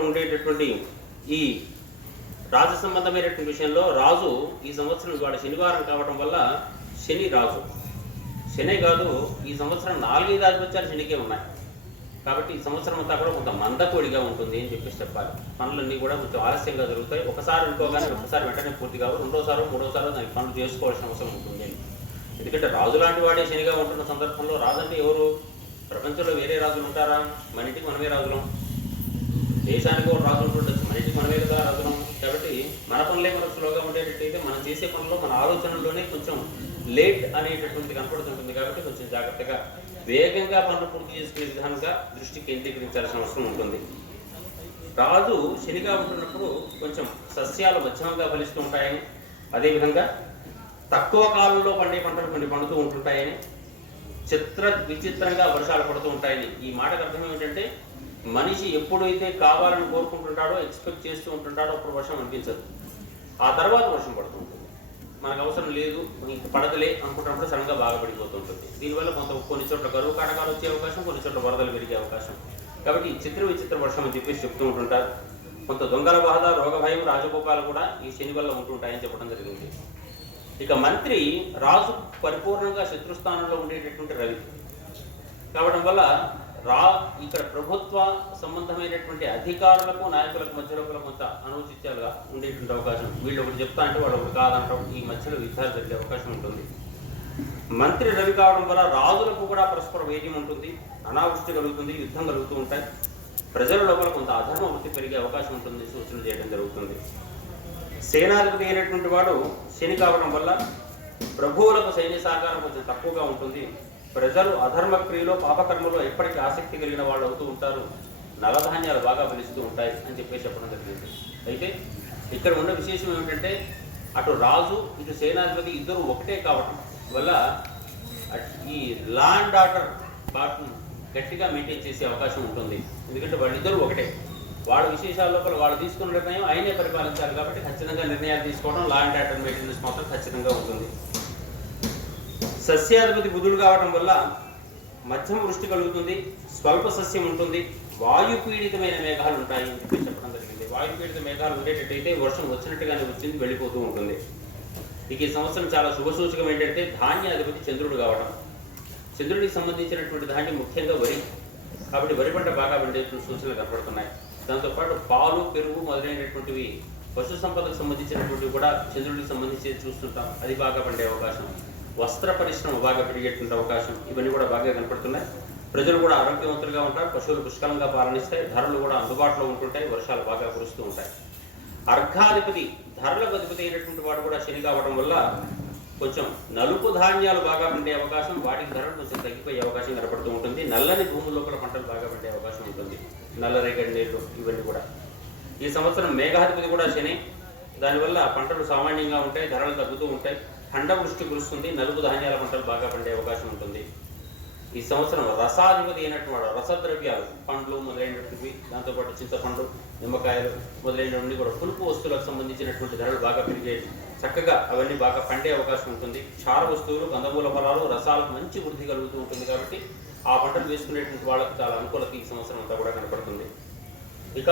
ఉండేటటువంటి ఈ రాజ సంబంధమైనటువంటి విషయంలో రాజు ఈ సంవత్సరం ఇవాళ శనివారం కావడం వల్ల శని రాజు శనే కాదు ఈ సంవత్సరం 4 ఆధిపత్యాలు శనికే ఉన్నాయి. కాబట్టి ఈ సంవత్సరం అంతా కూడా కొంత మందకొడిగా ఉంటుంది అని చెప్పాలి. పనులన్నీ కూడా కొంచెం ఆలస్యంగా జరుగుతాయి. ఒకసారి అనుకోగానే ఒకసారి వెంటనే పూర్తి కావు, రెండోసారో మూడోసారో దానికి పనులు చేసుకోవాల్సిన అవసరం ఉంటుంది. ఎందుకంటే రాజు లాంటి వాడే శనిగా ఉంటున్న సందర్భంలో రాజు అంటే ఎవరు? ప్రపంచంలో వేరే రాజులు ఉంటారా? మన ఇంటికి మనమే రాజులం. దేశానికి ఒక రాజు ఉంటుండొచ్చు, మన ఇంటికి మనమే కదా రాజులం. కాబట్టి మన పనులే మనకు స్లోగా ఉండేటట్టయితే మనం చేసే పనుల్లో మన ఆలోచనలోనే కొంచెం లేట్ అనేటటువంటి కనపడుతుంటుంది. కాబట్టి కొంచెం జాగ్రత్తగా వేగంగా పనులు పూర్తి చేసుకునే విధానంగా దృష్టి కేంద్రీకరించాల్సిన అవసరం ఉంటుంది. రాజు శనిగా ఉంటున్నప్పుడు కొంచెం సస్యాలు మధ్యమంగా ఫలిస్తూ ఉంటాయని, అదేవిధంగా తక్కువ కాలంలో పండే పంటలు కొన్ని పండుతూ ఉంటుంటాయని, విచిత్రంగా వర్షాలు పడుతూ ఉంటాయని. ఈ మాటకు అర్థం ఏమిటంటే మనిషి ఎప్పుడైతే కావాలని కోరుకుంటుంటాడో, ఎక్స్పెక్ట్ చేస్తూ ఉంటుంటాడో అప్పుడు వర్షం అనిపించదు, ఆ తర్వాత వర్షం పడుతూ ఉంటుంది. మనకు అవసరం లేదు ఇంక పడతలే అనుకుంటున్నప్పుడు సడన్గా బాగా పడిపోతూ ఉంటుంది. దీనివల్ల కొన్ని చోట్ల కరువు కాటకాలు వచ్చే అవకాశం, కొన్ని చోట్ల వరదలు పెరిగే అవకాశం. కాబట్టి ఈ విచిత్ర వర్షం అని చెప్పేసి చెప్తూ ఉంటుంటారు. కొంత దొంగల బాధ, రోగ భయం, రాజభోగాలు కూడా ఈ శని వల్ల ఉంటుంటాయని చెప్పడం జరిగింది. ఇక మంత్రి రాజు పరిపూర్ణంగా శత్రుస్థానంలో ఉండేటటువంటి రవి కావడం వల్ల ఇక్కడ ప్రభుత్వ సంబంధమైనటువంటి అధికారులకు నాయకులకు మధ్యలో కొంత అనౌచిత్యాలుగా ఉండేటువంటి అవకాశం. వీళ్ళు ఒకటి చెప్తా అంటే వాడు ఒకటి కాదంటాం, ఈ మధ్యలో యుద్ధాలు జరిగే అవకాశం ఉంటుంది. మంత్రి రవి కావడం వల్ల రాజులకు కూడా పరస్పర వేద్యం ఉంటుంది, అనావృష్టి కలుగుతుంది, యుద్ధం కలుగుతూ ఉంటాయి. ప్రజల లోపల కొంత అధర్మ వృత్తి పెరిగే అవకాశం ఉంటుంది సూచన చేయడం జరుగుతుంది. సేనాధిపతి అయినటువంటి వాడు శని కావడం వల్ల ప్రభువులకు సైన్య సహకారం కొంచెం తక్కువగా ఉంటుంది. ప్రజలు అధర్మ క్రియలో, పాపకర్మలో ఎప్పటికీ ఆసక్తి కలిగిన వాళ్ళు అవుతూ ఉంటారు. నవధాన్యాలు బాగా ఫలిస్తూ ఉంటాయి అని చెప్పేసి చెప్పడం జరిగింది. అయితే ఇక్కడ ఉన్న విశేషం ఏమిటంటే అటు రాజు ఇటు సేనాధిపతి ఇద్దరు ఒకటే కావడం వల్ల ఈ లా అండ్ ఆర్డర్ పార్ట్ను గట్టిగా మెయింటైన్ చేసే అవకాశం ఉంటుంది. ఎందుకంటే వాళ్ళిద్దరూ ఒకటే, వాళ్ళ విశేషాల లోపల వాళ్ళు తీసుకున్న నిర్ణయం ఆయనే పరిపాలించాలి. కాబట్టి ఖచ్చితంగా నిర్ణయాలు తీసుకోవడం, లా అండ్ ఆర్డర్ మెయింటెనెన్స్ మాత్రం ఖచ్చితంగా ఉంటుంది. సస్యాధిపతి బుధుడు కావడం వల్ల మధ్యమ వృష్టి కలుగుతుంది, స్వల్ప సస్యం ఉంటుంది, వాయుపీడితమైన మేఘాలు ఉంటాయి అని చెప్పి చెప్పడం జరిగింది. వాయుపీడిత మేఘాలు ఉండేటట్టయితే వర్షం వచ్చినట్టుగానే వచ్చింది, వెళ్ళిపోతూ ఉంటుంది. ఇక ఈ సంవత్సరం చాలా శుభసూచకం ఏంటంటే ధాన్యాధిపతి చంద్రుడు కావడం. చంద్రుడికి సంబంధించినటువంటి ధాన్యం ముఖ్యంగా వరి, కాబట్టి వరి పంట బాగా పండేటువంటి సూచనలు కనపడుతున్నాయి. దాంతోపాటు పాలు, పెరుగు మొదలైనటువంటివి పశు సంపదకు సంబంధించినటువంటివి కూడా చంద్రుడికి సంబంధించి చూస్తుంటాం, అది బాగా పండే అవకాశం. వస్త్ర పరిశ్రమ బాగా పెరిగేటువంటి అవకాశం, ఇవన్నీ కూడా బాగా కనపడుతున్నాయి. ప్రజలు కూడా ఆరోగ్యవంతులుగా ఉంటారు, పశువులు పుష్కలంగా పాలనిస్తాయి, ధరలు కూడా అందుబాటులో ఉంటుంటాయి, వర్షాలు బాగా కురుస్తూ ఉంటాయి. అర్ఘాధిపతి, ధరలకు అధిపతి అయినటువంటి వాడు కూడా శని కావడం వల్ల కొంచెం నలుపు ధాన్యాలు బాగా పండే అవకాశం, వాటికి ధరలు కొంచెం తగ్గిపోయే అవకాశం కనపడుతూ ఉంటుంది. నల్లని భూముల్లో కూడా పంటలు బాగా పండే అవకాశం ఉంటుంది, నల్లరేగడి నీళ్లు ఇవన్నీ కూడా. ఈ సంవత్సరం మేఘాధిపతి కూడా శని, దానివల్ల పంటలు సామాన్యంగా ఉంటాయి, ధరలు తగ్గుతూ ఉంటాయి, ఖండ వృష్టి కురుస్తుంది, నలుపు ధాన్యాల పంటలు బాగా పండే అవకాశం ఉంటుంది. ఈ సంవత్సరం రసాధిపతి అయినటువంటి వాడు రసద్రవ్యాలు, పండ్లు మొదలైనటువంటివి, దాంతోపాటు చింతపండు, నిమ్మకాయలు మొదలైనవన్నీ కూడా పులుపు వస్తువులకు సంబంధించినటువంటి ధరలు బాగా పెరిగే, చక్కగా అవన్నీ బాగా పండే అవకాశం ఉంటుంది. క్షార వస్తువులు, కందమూల ఫలాలు, రసాలకు మంచి వృద్ధి కలుగుతూ ఉంటుంది. కాబట్టి ఆ పంటలు వేసుకునేటువంటి వాళ్ళకి చాలా అనుకూలత ఈ సంవత్సరం అంతా కూడా కనపడుతుంది. ఇక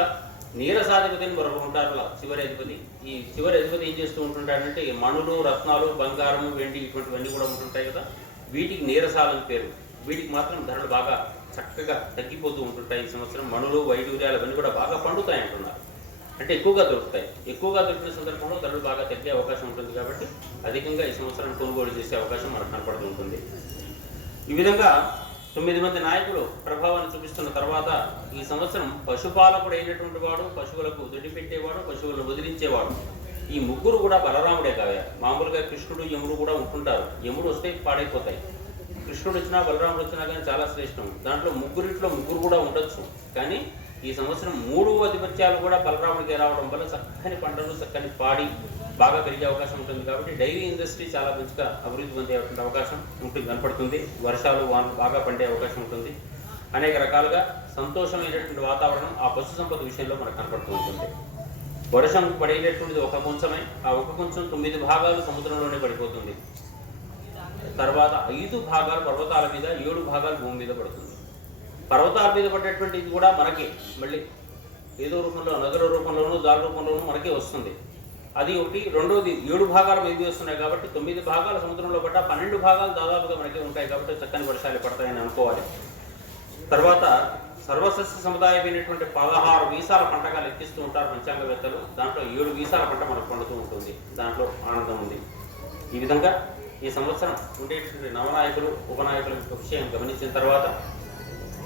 నీరసాధిపతి అని మరొకరు ఉంటారు, చివరి అధిపతి. ఈ చివరి అధిపతి ఏం చేస్తూ ఉంటుంటాడంటే మణులు, రత్నాలు, బంగారము, వెండి ఇటువంటివన్నీ కూడా ఉంటుంటాయి కదా, వీటికి నీరసాలని పేరు. వీటికి మాత్రం ధరలు బాగా చక్కగా తగ్గిపోతూ ఉంటుంటాయి. ఈ సంవత్సరం మణులు, వైడూర్యాలు అవన్నీ కూడా బాగా పండుతాయి అంటున్నారు, అంటే ఎక్కువగా దొరుకుతాయి. ఎక్కువగా దొరికిన సందర్భంలో ధరలు బాగా తగ్గే అవకాశం ఉంటుంది. కాబట్టి అధికంగా ఈ సంవత్సరం కొనుగోలు చేసే అవకాశం మనకు కనపడుతూ ఉంటుంది. ఈ విధంగా 9 మంది నాయకులు ప్రభావాన్ని చూపిస్తున్న తర్వాత ఈ సంవత్సరం పశుపాలకుడు అయినటువంటి వాడు, పశువులకు దొడ్డి పెట్టేవాడు, పశువులను వదిలించేవాడు, ఈ ముగ్గురు కూడా బలరాముడే కావా. మామూలుగా కృష్ణుడు, యముడు కూడా ఉంటుంటారు. యముడు వస్తే పాడైపోతాయి, కృష్ణుడు వచ్చినా బలరాముడు వచ్చినా కానీ చాలా శ్రేష్టం. దాంట్లో ముగ్గురిట్లో ముగ్గురు కూడా ఉండొచ్చు. కానీ ఈ సంవత్సరం 3 ఆధిపత్యాలు కూడా బలరాముడికి రావడం వల్ల చక్కని పంటలు, చక్కని పాడి బాగా పెరిగే అవకాశం ఉంటుంది. కాబట్టి డైరీ ఇండస్ట్రీ చాలా మంచిగా అభివృద్ధి పొందే అవకాశం ఉంటుంది, కనపడుతుంది. వర్షాలు, వానలు బాగా పండే అవకాశం ఉంటుంది. అనేక రకాలుగా సంతోషమైనటువంటి వాతావరణం ఆ పశు సంపద విషయంలో మనకు కనపడుతూ ఉంటుంది. వర్షం పడేటటువంటిది ఒక కొంచెమే, ఆ ఒక కొంచెం 9 భాగాలు సముద్రంలోనే పడిపోతుంది. తర్వాత 5 భాగాలు పర్వతాల మీద, 7 భాగాలు భూమి మీద పడుతుంది. పర్వతాల మీద పడ్డటువంటిది కూడా మనకి మళ్ళీ ఏదో రూపంలో నదుల రూపంలోనూ జాల రూపంలోనూ మనకే వస్తుంది. అది ఒకటి. రెండోది 7 భాగాలు మీది వస్తున్నాయి కాబట్టి 9 భాగాలు సముద్రంలో పడ్డ 12 భాగాలు దాదాపుగా మనకే ఉంటాయి కాబట్టి చక్కని వర్షాలు పడతాయని అనుకోవాలి. తర్వాత సర్వసస్య సముదాయమైనటువంటి 16 వీసాల పంటగా లెక్కిస్తూ ఉంటారు పంచాంగవేత్తలు. దాంట్లో 7 వీసాల పంట మనకు పండుతూ ఉంటుంది. దాంట్లో ఆనందం ఉంది. ఈ విధంగా ఈ సంవత్సరం ఉండేటువంటి నవనాయకులు ఉపనాయకుల విషయం గమనించిన తర్వాత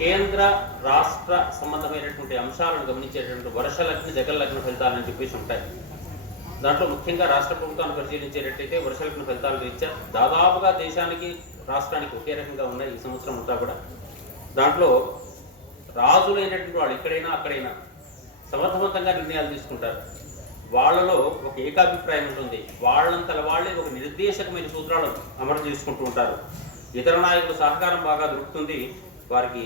కేంద్ర రాష్ట్ర సంబంధమైనటువంటి అంశాలను గమనించేటువంటి వర్షలగ్ని జగల్లగ్న ఫలితాలని చెప్పేసి ఉంటాయి. దాంట్లో ముఖ్యంగా రాష్ట్ర ప్రభుత్వాన్ని పరిశీలించేటట్టయితే వర్షలగ్న ఫలితాలు రీత్యా దాదాపుగా దేశానికి రాష్ట్రానికి ఒకే రకంగా ఉన్నాయి ఈ సంవత్సరం అంతా కూడా. దాంట్లో రాజులైనటువంటి వాళ్ళు ఎక్కడైనా అక్కడైనా సమర్థవంతంగా నిర్ణయాలు తీసుకుంటారు. వాళ్ళలో ఒక ఏకాభిప్రాయం ఉంటుంది. వాళ్ళంతల వాళ్ళే ఒక నిర్దేశకమైన సూత్రాలను అమలు చేసుకుంటూ ఉంటారు. ఇతర నాయకుల సహకారం బాగా దొరుకుతుంది. వారికి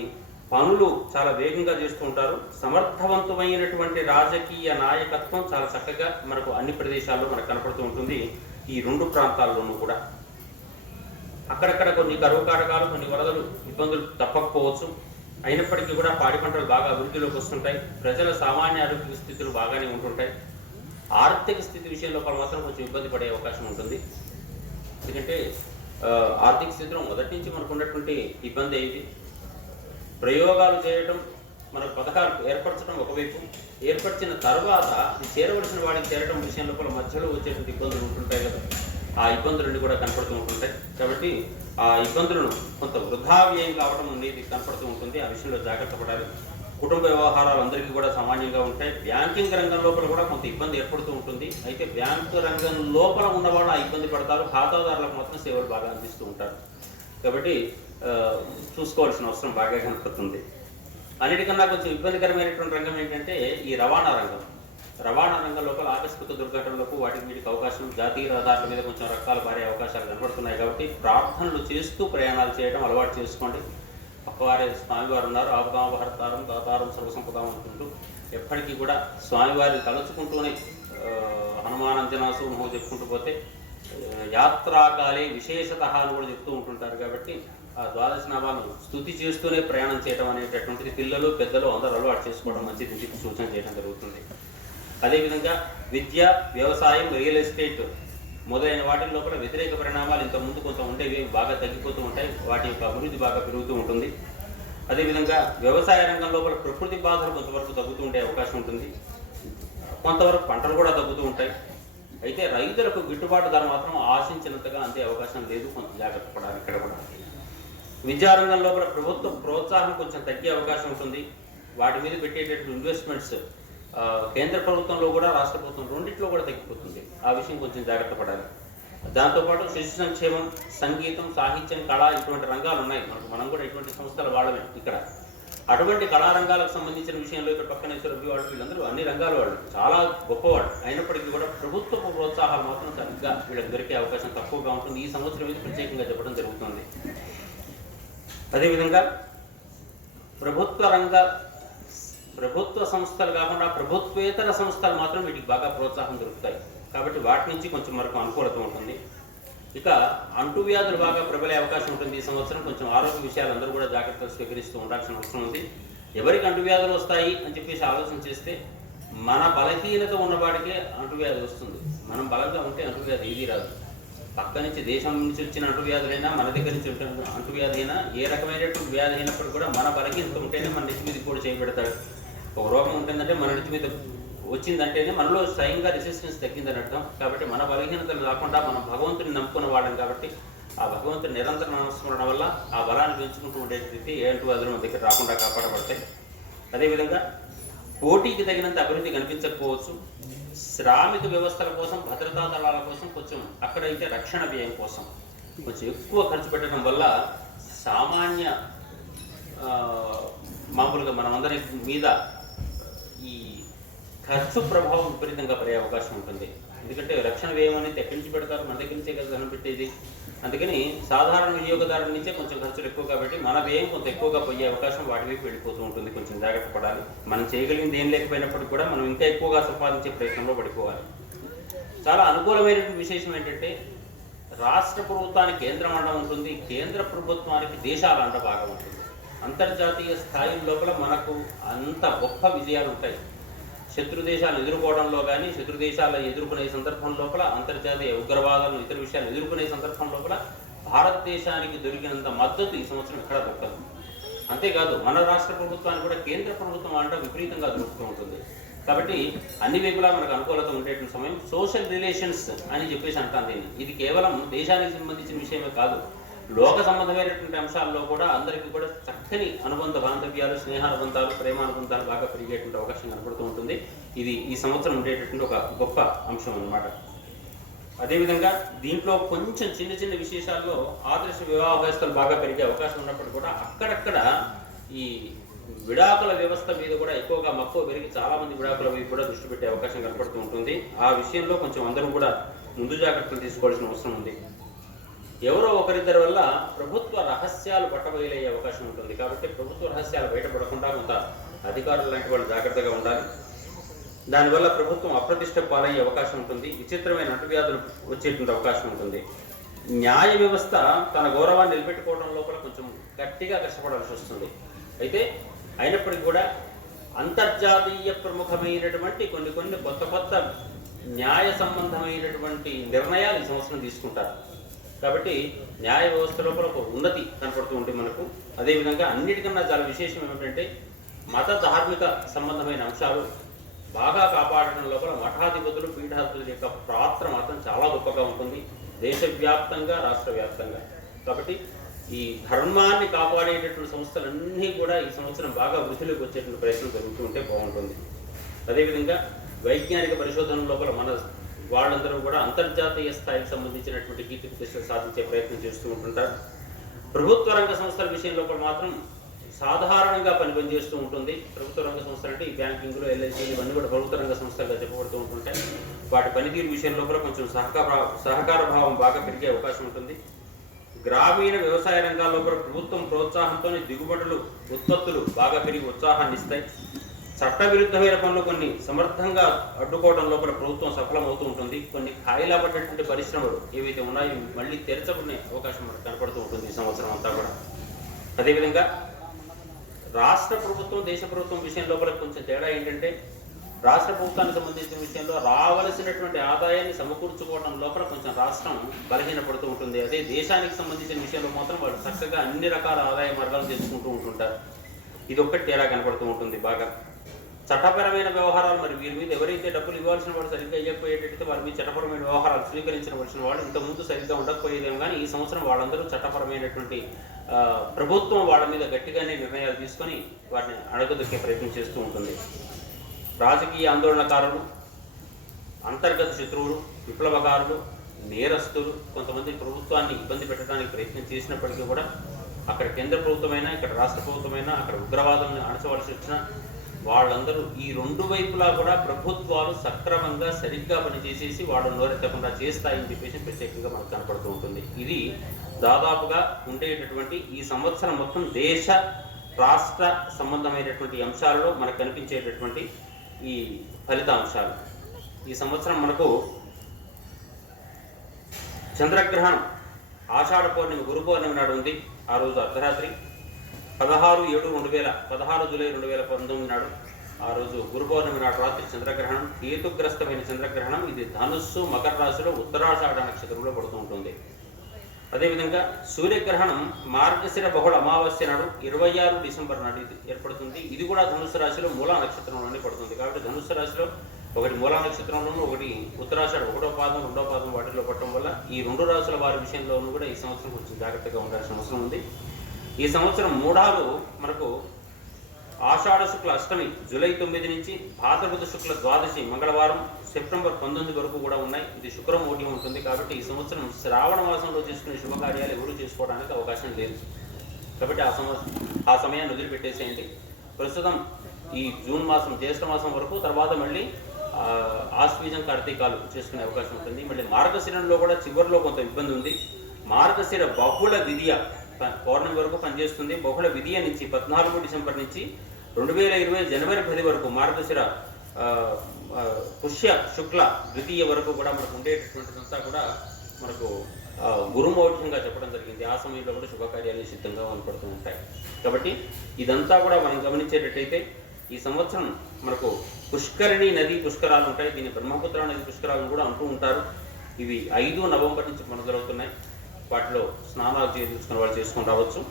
పనులు చాలా వేగంగా చేస్తూ ఉంటారు. సమర్థవంతమైనటువంటి రాజకీయ నాయకత్వం చాలా చక్కగా మనకు అన్ని ప్రదేశాల్లో మనకు కనపడుతూ ఉంటుంది. ఈ 2 ప్రాంతాల్లోనూ కూడా అక్కడక్కడ కొన్ని కరువు కారకాలు, కొన్ని వరదలు, ఇబ్బందులు తప్పకపోవచ్చు. అయినప్పటికీ కూడా పాడి పంటలు బాగా అభివృద్ధిలోకి వస్తుంటాయి. ప్రజల సామాన్య ఆరోగ్య స్థితులు బాగానే ఉంటుంటాయి. ఆర్థిక స్థితి విషయంలో మాత్రం కొంచెం ఇబ్బంది పడే అవకాశం ఉంటుంది. ఎందుకంటే ఆర్థిక స్థితిలో మొదటి నుంచి మనకు ఉన్నటువంటి ఇబ్బంది ఏది, ప్రయోగాలు చేయడం, మన పథకాలు ఏర్పరచడం ఒకవైపు, ఏర్పరిచిన తర్వాత చేరవలసిన వాడికి చేరడం విషయం లోపల మధ్యలో వచ్చేటువంటి ఇబ్బందులు ఉంటుంటాయి కదా. ఆ ఇబ్బందులన్నీ కూడా కనపడుతూ ఉంటుంటాయి. కాబట్టి ఆ ఇబ్బందులను కొంత వృధా వ్యయం కావడం అనేది కనపడుతూ ఉంటుంది. ఆ విషయంలో జాగ్రత్త పడాలి. కుటుంబ వ్యవహారాలు అందరికీ కూడా సామాన్యంగా ఉంటాయి. బ్యాంకింగ్ రంగం లోపల కూడా కొంత ఇబ్బంది ఏర్పడుతూ ఉంటుంది. అయితే బ్యాంకు రంగం లోపల ఉన్నవాళ్ళు ఆ ఇబ్బంది పడతారు. ఖాతాదారులకు మాత్రం సేవలు బాగా అందిస్తూ ఉంటారు. కాబట్టి చూసుకోవాల్సిన అవసరం బాగా కనపడుతుంది. అన్నిటికన్నా కొంచెం ఇబ్బందికరమైనటువంటి రంగం ఏంటంటే ఈ రవాణా రంగం. రవాణా రంగం లోపల ఆకస్మిక దుర్ఘటనలకు వీటికి అవకాశం, జాతీయ రహదారుల మీద కొంచెం రక్తాలు పారే అవకాశాలు కనబడుతున్నాయి. కాబట్టి ప్రార్థనలు చేస్తూ ప్రయాణాలు చేయడం అలవాటు చేసుకోండి. పక్కవారే స్వామివారు ఉన్నారు, ఆపదామహర్తారం దాతారం సర్వసంపదాం అనుకుంటూ ఎప్పటికీ కూడా స్వామివారిని తలుచుకుంటూనే హనుమానంజనాసు మహో చెప్పుకుంటూ పోతే యాత్రాకాలే విశేషత అని కూడా చెప్తూ ఉంటుంటారు. కాబట్టి ఆ ద్వాదశ నామాలను స్తుతి చేస్తూనే ప్రయాణం చేయడం అనేటటువంటిది పిల్లలు పెద్దలు అందరూ అలవాటు చేసుకోవడం మంచిది చెప్పి సూచన చేయడం జరుగుతుంది. అదేవిధంగా విద్య, వ్యవసాయం, రియల్ ఎస్టేట్ మొదలైన వాటి లోపల వ్యతిరేక పరిణామాలు ఇంతకుముందు కొంత ఉండేవి, బాగా తగ్గిపోతూ ఉంటాయి. వాటి యొక్క అభివృద్ధి బాగా పెరుగుతూ ఉంటుంది. అదేవిధంగా వ్యవసాయ రంగం లోపల ప్రకృతి బాధలు కొంతవరకు తగ్గుతూ ఉండే అవకాశం ఉంటుంది. కొంతవరకు పంటలు కూడా తగ్గుతూ ఉంటాయి. అయితే రైతులకు గిట్టుబాటు ధర మాత్రం ఆశించినంతగా అంతే అవకాశం లేదు. కొంత జాగ్రత్త పడాలి ఇక్కడ కూడా. విద్యారంగం లోపల ప్రభుత్వ ప్రోత్సాహం కొంచెం తగ్గే అవకాశం ఉంటుంది. వాటి మీద పెట్టేటటువంటి ఇన్వెస్ట్మెంట్స్ కేంద్ర ప్రభుత్వంలో కూడా రాష్ట్ర ప్రభుత్వం రెండింటిలో కూడా తగ్గిపోతుంది. ఆ విషయం కొంచెం జాగ్రత్త పడాలి. దాంతోపాటు శిశు సంక్షేమం, సంగీతం, సాహిత్యం, కళ ఇటువంటి రంగాలు ఉన్నాయి. మనం కూడా ఇటువంటి సంస్థల వాళ్ళమే ఇక్కడ. అటువంటి కళారంగాలకు సంబంధించిన విషయంలో ఇక్కడ పక్కన సురభి వాళ్ళు వీళ్ళందరూ అన్ని రంగాల వాళ్ళు చాలా గొప్పవాళ్ళు. అయినప్పటికీ కూడా ప్రభుత్వ ప్రోత్సాహాలు మాత్రం సరిగ్గా వీళ్ళకి దొరికే అవకాశం తక్కువగా ఉంటుంది. ఈ సంవత్సరం ఇది ప్రత్యేకంగా చెప్పడం జరుగుతుంది. అదేవిధంగా ప్రభుత్వ సంస్థలు కాకుండా ప్రభుత్వేతర సంస్థలు మాత్రం వీటికి బాగా ప్రోత్సాహం దొరుకుతాయి. కాబట్టి వాటి నుంచి కొంచెం మనకు అనుకూలత ఉంటుంది. ఇక అంటువ్యాధులు బాగా ప్రబలే అవకాశం ఉంటుంది. ఈ సంవత్సరం కొంచెం ఆరోగ్య విషయాలు అందరూ కూడా జాగ్రత్తలు స్వీకరిస్తూ ఉండాల్సిన అవసరం ఉంది. ఎవరికి అంటువ్యాధులు వస్తాయి అని చెప్పేసి ఆలోచన చేస్తే మన బలహీనత ఉన్నవాడికే అంటువ్యాధి వస్తుంది. మనం బలంగా ఉంటే అంటువ్యాధి ఏది రాదు. పక్క నుంచి దేశం నుంచి వచ్చిన అంటువ్యాధులైనా, మన దగ్గర నుంచి అంటువ్యాధి అయినా, ఏ రకమైనటువంటి వ్యాధి అయినప్పుడు కూడా మన బలహీనత ఉంటేనే మన నెత్తి మీద కూడా చేయబెడతాడు. ఒక రోగం ఉంటుందంటే మన నెత్తి మీద వచ్చిందంటేనే మనలో స్వయంగా రెసిస్టెన్స్ తగ్గిందని అర్థం. కాబట్టి మన బలహీనతలు రాకుండా మనం భగవంతుని నమ్ముకున్న వాళ్ళం కాబట్టి ఆ భగవంతుని నిరంతర నమస్మరణ వల్ల ఆ బలాన్ని పెంచుకుంటూ ఉండేటువంటి ఏ అంటువ్యాధులు మన దగ్గర రాకుండా కాపాడబడతాయి. అదేవిధంగా పోటీకి తగినంత అభివృద్ధి కనిపించకపోవచ్చు. శ్రామిక వ్యవస్థల కోసం, భద్రతా దళాల కోసం కొంచెం అక్కడైతే రక్షణ వ్యయం కోసం కొంచెం ఎక్కువ ఖర్చు పెట్టడం వల్ల సామాన్య మామూలుగా మనమందరి మీద ఈ ఖర్చు ప్రభావం విపరీతంగా పడే అవకాశం ఉంటుంది. ఎందుకంటే రక్షణ వ్యయం అనేది ఎక్కడి నుంచి పెడతారు, మన దగ్గర నుంచే కదా ధనం పెట్టేది. అందుకని సాధారణ వినియోగదారుల నుంచే కొంచెం ఖర్చులు ఎక్కువ కాబట్టి మన వ్యయం కొంత ఎక్కువగా పోయే అవకాశం వాటి వైపు వెళ్ళిపోతూ ఉంటుంది. కొంచెం జాగ్రత్త పడాలి. మనం చేయగలిగింది ఏం లేకపోయినప్పటికీ కూడా మనం ఇంకా ఎక్కువగా సంపాదించే ప్రయత్నంలో పడిపోవాలి. చాలా అనుకూలమైనటువంటి విశేషం ఏంటంటే రాష్ట్ర ప్రభుత్వానికి కేంద్రం అండ ఉంటుంది, కేంద్ర ప్రభుత్వానికి దేశాల అండ బాగా ఉంటుంది. అంతర్జాతీయ స్థాయి లోపల మనకు అంత గొప్ప విజయాలు ఉంటాయి. శత్రు దేశాలను ఎదుర్కోవడంలో కానీ, శత్రు దేశాలను ఎదుర్కొనే సందర్భం లోపల, అంతర్జాతీయ ఉగ్రవాదాలను ఇతర విషయాలు ఎదుర్కొనే సందర్భం లోపల భారతదేశానికి దొరికినంత మద్దతు ఈ సంవత్సరం ఎక్కడ దొరకదు. అంతేకాదు మన రాష్ట్ర ప్రభుత్వానికి కూడా కేంద్ర ప్రభుత్వం అంటే విపరీతంగా దొరుకుతూ ఉంటుంది. కాబట్టి అన్ని వైపులా మనకు అనుకూలత ఉండేటువంటి సమయం. సోషల్ రిలేషన్స్ అని చెప్పేసి అంటాను దీన్ని. ఇది కేవలం దేశానికి సంబంధించిన విషయమే కాదు, లోక సంబంధమైనటువంటి అంశాల్లో కూడా అందరికీ కూడా చక్కని అనుబంధ బాంధవ్యాలు, స్నేహానుబంధాలు, ప్రేమానుబంధాలు బాగా పెరిగేటువంటి అవకాశం కనపడుతూ ఉంటుంది. ఇది ఈ సంవత్సరం ఉండేటటువంటి ఒక గొప్ప అంశం అన్నమాట. అదేవిధంగా దీంట్లో కొంచెం చిన్న చిన్న విశేషాల్లో ఆదర్శ వివాహ వ్యవస్థలు బాగా పెరిగే అవకాశం ఉన్నప్పుడు కూడా అక్కడక్కడ ఈ విడాకుల వ్యవస్థ మీద కూడా ఎక్కువగా మక్కువ పెరిగి చాలామంది విడాకుల మీద కూడా దృష్టి పెట్టే అవకాశం కనపడుతూ ఉంటుంది. ఆ విషయంలో కొంచెం అందరూ కూడా ముందు జాగ్రత్తలు తీసుకోవాల్సిన అవసరం ఉంది. ఎవరో ఒకరిద్దరి వల్ల ప్రభుత్వ రహస్యాలు బట్టబయలయ్యే అవకాశం ఉంటుంది. కాబట్టి ప్రభుత్వ రహస్యాలు బయటపడకుండా కొంత అధికారులు లాంటి వాళ్ళు జాగ్రత్తగా ఉండాలి. దానివల్ల ప్రభుత్వం అప్రతిష్ట పాలయ్యే అవకాశం ఉంటుంది. విచిత్రమైన అంటువ్యాధులు వచ్చేటువంటి అవకాశం ఉంటుంది. న్యాయ వ్యవస్థ తన గౌరవాన్ని నిలబెట్టుకోవడం లోపల కొంచెం గట్టిగా కష్టపడాల్సి వస్తుంది. అయినప్పటికీ కూడా అంతర్జాతీయ ప్రముఖమైనటువంటి కొన్ని కొత్త న్యాయ సంబంధమైనటువంటి నిర్ణయాలు ఈ సంవత్సరం తీసుకుంటారు. కాబట్టి న్యాయ వ్యవస్థ లోపల ఒక ఉన్నతి కనపడుతూ ఉంటుంది మనకు. అదేవిధంగా అన్నిటికన్నా చాలా విశేషం ఏమిటంటే మత ధార్మిక సంబంధమైన అంశాలు బాగా కాపాడడం లోపల మఠాధిపతులు, పీఠాధిపతుల యొక్క పాత్ర మాత్రం చాలా గొప్పగా ఉంటుంది దేశవ్యాప్తంగా, రాష్ట్ర వ్యాప్తంగా. కాబట్టి ఈ ధర్మాన్ని కాపాడేటటువంటి సంస్థలన్నీ కూడా ఈ సంవత్సరం బాగా వృద్ధిలోకి వచ్చేటువంటి ప్రయత్నం జరుగుతూ ఉంటే బాగుంటుంది. అదేవిధంగా వైజ్ఞానిక పరిశోధన లోపల మన వాళ్ళందరూ కూడా అంతర్జాతీయ స్థాయికి సంబంధించినటువంటి కీర్తి ప్రతిష్టలు సాధించే ప్రయత్నం చేస్తూ ఉంటుంటారు. ప్రభుత్వ రంగ సంస్థల విషయం లోపల మాత్రం సాధారణంగా పనిచేస్తూ ఉంటుంది. ప్రభుత్వ రంగ సంస్థలు అంటే ఈ బ్యాంకింగ్లు, ఎల్ఐసీలు ఇవన్నీ కూడా ప్రభుత్వ రంగ సంస్థలుగా చెప్పబడుతూ ఉంటుంటాయి. వాటి పనితీరు విషయం లోపల కొంచెం సహకార భావం బాగా పెరిగే అవకాశం ఉంటుంది. గ్రామీణ వ్యవసాయ రంగాల్లో కూడా ప్రభుత్వం ప్రోత్సాహంతో దిగుబడులు, ఉత్పత్తులు బాగా పెరిగి ఉత్సాహాన్ని ఇస్తాయి. చట్టవిరుద్ధమైన పనులు కొన్ని సమర్థంగా అడ్డుకోవడం లోపల ప్రభుత్వం సఫలమవుతూ ఉంటుంది. కొన్ని ఖాయిలా పడ్డటువంటి పరిశ్రమలు ఏవైతే ఉన్నాయో మళ్ళీ తెరచుకునే అవకాశం మనకు కనపడుతూ ఉంటుంది ఈ సంవత్సరం అంతా కూడా. అదేవిధంగా రాష్ట్ర ప్రభుత్వం, దేశ ప్రభుత్వం విషయం లోపల కొంచెం తేడా ఏంటంటే రాష్ట్ర ప్రభుత్వానికి సంబంధించిన విషయంలో రావలసినటువంటి ఆదాయాన్ని సమకూర్చుకోవడం లోపల కొంచెం రాష్ట్రం బలహీనపడుతూ ఉంటుంది. అదే దేశానికి సంబంధించిన విషయంలో మాత్రం వాళ్ళు చక్కగా అన్ని రకాల ఆదాయ మార్గాలు తెచ్చుకుంటూ ఉంటుంటారు. ఇది ఒక్కటి తేడా కనపడుతూ ఉంటుంది బాగా. చట్టపరమైన వ్యవహారాలు మరి వీరి మీద ఎవరైతే డబ్బులు ఇవ్వాల్సిన వాడు సరిగ్గా ఇవ్వకపోయేటట్టయితే వారి మీద చట్టపరమైన వ్యవహారాలు స్వీకరించవలసిన వాడు ఇంతకుముందు సరిగ్గా ఉండకపోయేదేమో. కానీ ఈ సంవత్సరం వాళ్ళందరూ చట్టపరమైనటువంటి ప్రభుత్వం వాళ్ళ మీద గట్టిగానే నిర్ణయాలు తీసుకొని వాటిని అడగదొక్కే ప్రయత్నం చేస్తూ ఉంటుంది. రాజకీయ ఆందోళనకారులు, అంతర్గత శత్రువులు, విప్లవకారులు, నేరస్తులు కొంతమంది ప్రభుత్వాన్ని ఇబ్బంది పెట్టడానికి ప్రయత్నం చేసినప్పటికీ కూడా అక్కడ కేంద్ర ప్రభుత్వమైనా, ఇక్కడ రాష్ట్ర ప్రభుత్వమైనా, అక్కడ ఉగ్రవాదాలను అణచవలసి వచ్చిన వాళ్ళందరూ ఈ రెండు వైపులా కూడా ప్రభుత్వాలు సక్రమంగా సరిగ్గా పనిచేసేసి వాళ్ళు నోరెత్తకుండా చేస్తాయని చెప్పేసి ప్రత్యేకంగా మనకు కనపడుతూ ఉంటుంది. ఇది దాదాపుగా ఉండేటటువంటి ఈ సంవత్సరం మొత్తం దేశ, రాష్ట్ర సంబంధమైనటువంటి అంశాలలో మనకు కనిపించేటటువంటి ఈ ఫలితాంశాలు. ఈ సంవత్సరం మనకు చంద్రగ్రహణం ఆషాఢ పౌర్ణమి, గురు పౌర్ణమి నాడు ఉంది. ఆ రోజు అర్ధరాత్రి 16 జూలై 2019 నాడు ఆ రోజు గురు పౌర్ణమి నాడు రాత్రి చంద్రగ్రహణం, కేతుగ్రస్తమైన చంద్రగ్రహణం. ఇది ధనుస్సు, మకర రాశిలో ఉత్తరాషాఢ నక్షత్రంలో పడుతూ ఉంటుంది. అదేవిధంగా సూర్యగ్రహణం మార్గశిర బహుళ అమావాస్య నాడు 26 డిసెంబర్ నాడు ఇది ఏర్పడుతుంది. ఇది కూడా ధనుస్సు రాశిలో మూలా నక్షత్రంలోనే పడుతుంది. కాబట్టి ధనుస్సు రాశిలో ఒకటి మూలా నక్షత్రంలోనూ, ఒకటి ఉత్తరాషాఢ 1వ పాదం 2వ పాదం వాటిలో పడటం వల్ల ఈ రెండు రాశుల వారి విషయంలోనూ కూడా ఈ సంవత్సరం కొంచెం జాగ్రత్తగా ఉండాల్సిన అవసరం ఉంది. ఈ సంవత్సరం మూఢాలు మనకు ఆషాఢ శుక్ల అష్టమి జూలై 9 నుంచి భాద్రపద శుక్ల ద్వాదశి మంగళవారం సెప్టెంబర్ 19 వరకు కూడా ఉన్నాయి. ఇది శుక్రమూఢ్యం ఉంటుంది. కాబట్టి ఈ సంవత్సరం శ్రావణ మాసంలో చేసుకునే శుభకార్యాలు ఎవరు చేసుకోవడానికి అవకాశం లేదు. కాబట్టి ఆ సమయాన్ని వదిలిపెట్టేసేయండి. ప్రస్తుతం ఈ జూన్ మాసం, జ్యేష్ఠ మాసం వరకు, తర్వాత మళ్ళీ ఆశ్వీజం, కార్తీకాలు చేసుకునే అవకాశం ఉంటుంది. మళ్ళీ మార్గశిరంలో కూడా చివరిలో కొంత ఇబ్బంది ఉంది. మార్గశిర బహుళ విధియ పౌర్ణమి వరకు పనిచేస్తుంది. బహుళ విధియ నుంచి 14 డిసెంబర్ నుంచి 2020 జనవరి 10 వరకు మార్గశిర పుష్య శుక్ల ద్వితీయ వరకు కూడా మనకు ఉండేటటువంటిదంతా కూడా మనకు గురుమౌఢ్యంగా చెప్పడం జరిగింది. ఆ సమయంలో కూడా శుభకార్యాలు సిద్ధంగా కనపడుతూ ఉంటాయి. కాబట్టి ఇదంతా కూడా మనం గమనించేటట్టయితే ఈ సంవత్సరం మనకు పుష్కరిణి నది పుష్కరాలు ఉంటాయి. దీన్ని బ్రహ్మపుత్ర నది పుష్కరాలను కూడా అంటూ ఉంటారు. ఇవి 5 నవంబర్ నుంచి మొదలవుతున్నాయి. వాటిలో స్నానాలు చేసుకుని వాళ్ళు చేసుకొని రావచ్చు.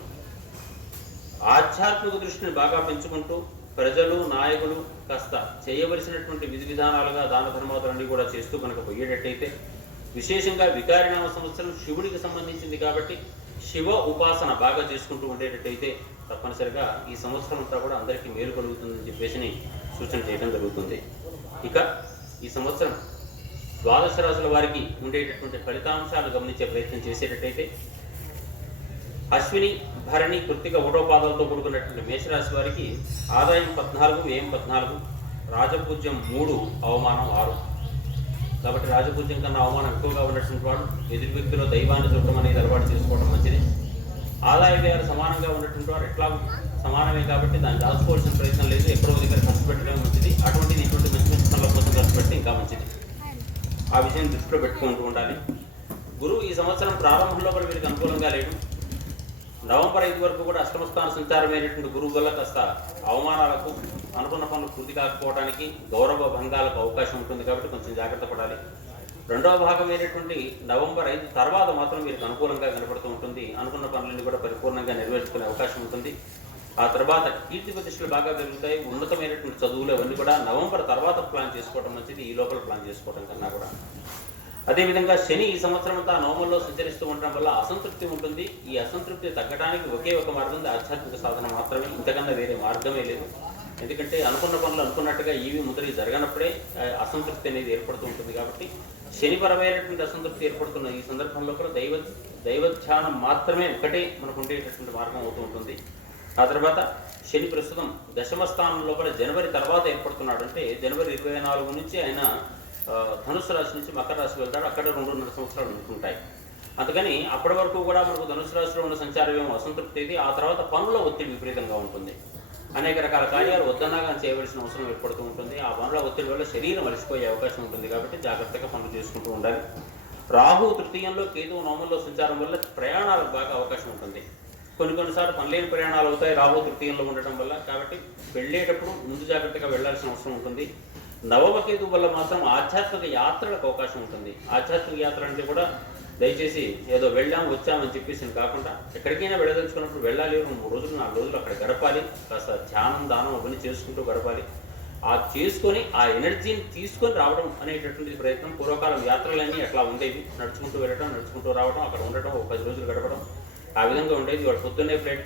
ఆధ్యాత్మిక దృష్టిని బాగా పెంచుకుంటూ ప్రజలు నాయకులు కాస్త చేయవలసినటువంటి విధి విధానాలుగా దాన ధర్మాదులన్నీ కూడా చేస్తూ కనుక పోయేటట్టయితే, విశేషంగా వికారినామ సంవత్సరం శివుడికి సంబంధించింది కాబట్టి శివ ఉపాసన బాగా చేసుకుంటూ ఉండేటట్టయితే తప్పనిసరిగా ఈ సంవత్సరం అంతా కూడా అందరికీ మేలు కలుగుతుందని చెప్పేసి సూచన చేయడం జరుగుతుంది. ఇక ఈ సంవత్సరం ద్వాదశ రాశుల వారికి ఉండేటటువంటి ఫలితాంశాలు గమనించే ప్రయత్నం చేసేటట్టయితే, అశ్విని భరణి కృత్తిక పాదాలతో కూడుకున్నటువంటి మేషరాశి వారికి ఆదాయం 14, వ్యయం 14, రాజపూజ్యం 3, అవమానం 6. కాబట్టి రాజపూజ్యం కన్నా అవమానం ఎక్కువగా ఉన్నటువంటి వాడు ఎదుటి వ్యక్తిలో దైవాన్ని చూడటం అనేది అలవాటు చేసుకోవడం మంచిది. ఆదాయ వ్యయాలు సమానంగా ఉన్నటువంటి వాడు ఎట్లా సమానమే కాబట్టి దాన్ని దాచుకోవాల్సిన ప్రయత్నం లేదు. ఎక్కడో దగ్గర ఖర్చు పెట్టడం మంచిది. అటువంటిది ఇటువంటి మంచి మంచి పనుల కోసం ఖర్చు పెడితే ఇంకా మంచిది. ఆ విషయం దృష్టిలో పెట్టుకుంటూ ఉండాలి. గురువు ఈ సంవత్సరం ప్రారంభంలో కూడా వీరికి అనుకూలంగా లేడు. నవంబర్ 5 వరకు కూడా అష్టమ స్థాన సంచారమైనటువంటి గురువు వల్ల కాస్త అవమానాలకు, అనుకున్న పనులు పూర్తి కాకపోవడానికి, గౌరవ భంగాలకు అవకాశం ఉంటుంది. కాబట్టి కొంచెం జాగ్రత్త పడాలి. రెండవ భాగమైనటువంటి నవంబర్ 5 తర్వాత మాత్రం వీరికి అనుకూలంగా కనబడుతూ ఉంటుంది. అనుకున్న పనులన్నీ కూడా పరిపూర్ణంగా నెరవేర్చుకునే అవకాశం ఉంటుంది. ఆ తర్వాత కీర్తి ప్రతిష్టలు బాగా పెరుగుతాయి. ఉన్నతమైనటువంటి చదువులు అవన్నీ కూడా నవంబర్ తర్వాత ప్లాన్ చేసుకోవడం మంచిది, ఈ లోపల ప్లాన్ చేసుకోవడం కన్నా కూడా. అదేవిధంగా శని ఈ సంవత్సరం అంతా నవమంలో సంచరిస్తూ ఉండడం వల్ల అసంతృప్తి ఉంటుంది. ఈ అసంతృప్తి తగ్గడానికి ఒకే ఒక మార్గం ఉంది, ఆధ్యాత్మిక సాధన మాత్రమే. ఇంతకన్నా వేరే మార్గమే లేదు. ఎందుకంటే అనుకున్న పనులు అనుకున్నట్టుగా ఇవి ముద్రకి జరగనప్పుడే అసంతృప్తి అనేది ఏర్పడుతూ ఉంటుంది. కాబట్టి శనిపరమైనటువంటి అసంతృప్తి ఏర్పడుతున్న ఈ సందర్భంలో కూడా దైవధ్యానం మాత్రమే ఒకటే మనకు ఉండేటటువంటి మార్గం అవుతూ ఉంటుంది. ఆ తర్వాత శని ప్రస్తుతం దశమ స్థానంలో కూడా జనవరి తర్వాత ఏర్పడుతున్నాడు. అంటే జనవరి 24 నుంచి ఆయన ధనుసు రాశి నుంచి మకర రాశి వెళ్తాడు. అక్కడ 2.5 సంవత్సరాలు ఉంటుంటాయి. అందుకని అప్పటి వరకు కూడా మనకు ధనుసు రాశిలో ఉన్న సంచారం ఏమో అసంతృప్తి ఇది. ఆ తర్వాత పనుల ఒత్తిడి విపరీతంగా ఉంటుంది. అనేక రకాల కార్యాలు వద్దన్నాగా చేయవలసిన అవసరం ఏర్పడుతూ ఉంటుంది. ఆ పనుల ఒత్తిడి వల్ల శరీరం అలసిపోయే అవకాశం ఉంటుంది. కాబట్టి జాగ్రత్తగా పనులు చేసుకుంటూ ఉండాలి. రాహు తృతీయంలో, కేతువు నవమంలో సంచారం వల్ల ప్రయాణాలకు బాగా అవకాశం ఉంటుంది. కొన్నిసార్లు పనిలేని ప్రయాణాలు అవుతాయి రాహు తృతీయంలో ఉండటం వల్ల. కాబట్టి వెళ్ళేటప్పుడు ముందు జాగ్రత్తగా వెళ్లాల్సిన అవసరం ఉంటుంది. నవమ కేతు వల్ల మాత్రం ఆధ్యాత్మిక యాత్రలకు అవకాశం ఉంటుంది. ఆధ్యాత్మిక యాత్ర అంటే కూడా దయచేసి ఏదో వెళ్ళాం వచ్చామని చెప్పేసి కాకుండా, ఎక్కడికైనా వెళ్ళదలుచుకున్నప్పుడు వెళ్ళాలి. 3 రోజులు 4 రోజులు అక్కడ గడపాలి. కాస్త ధ్యానం దానం అవన్నీ చేసుకుంటూ గడపాలి. ఆ చేసుకొని ఆ ఎనర్జీని తీసుకొని రావడం అనేటటువంటి ప్రయత్నం. పూర్వకాలం యాత్రలన్నీ అట్లా ఉండేవి. నడుచుకుంటూ వెళ్ళడం, నడుచుకుంటూ రావడం, అక్కడ ఉండటం, 10 రోజులు గడపడం, ఆ విధంగా ఉండేది. వాడు పొద్దున్నే ఫ్లైట్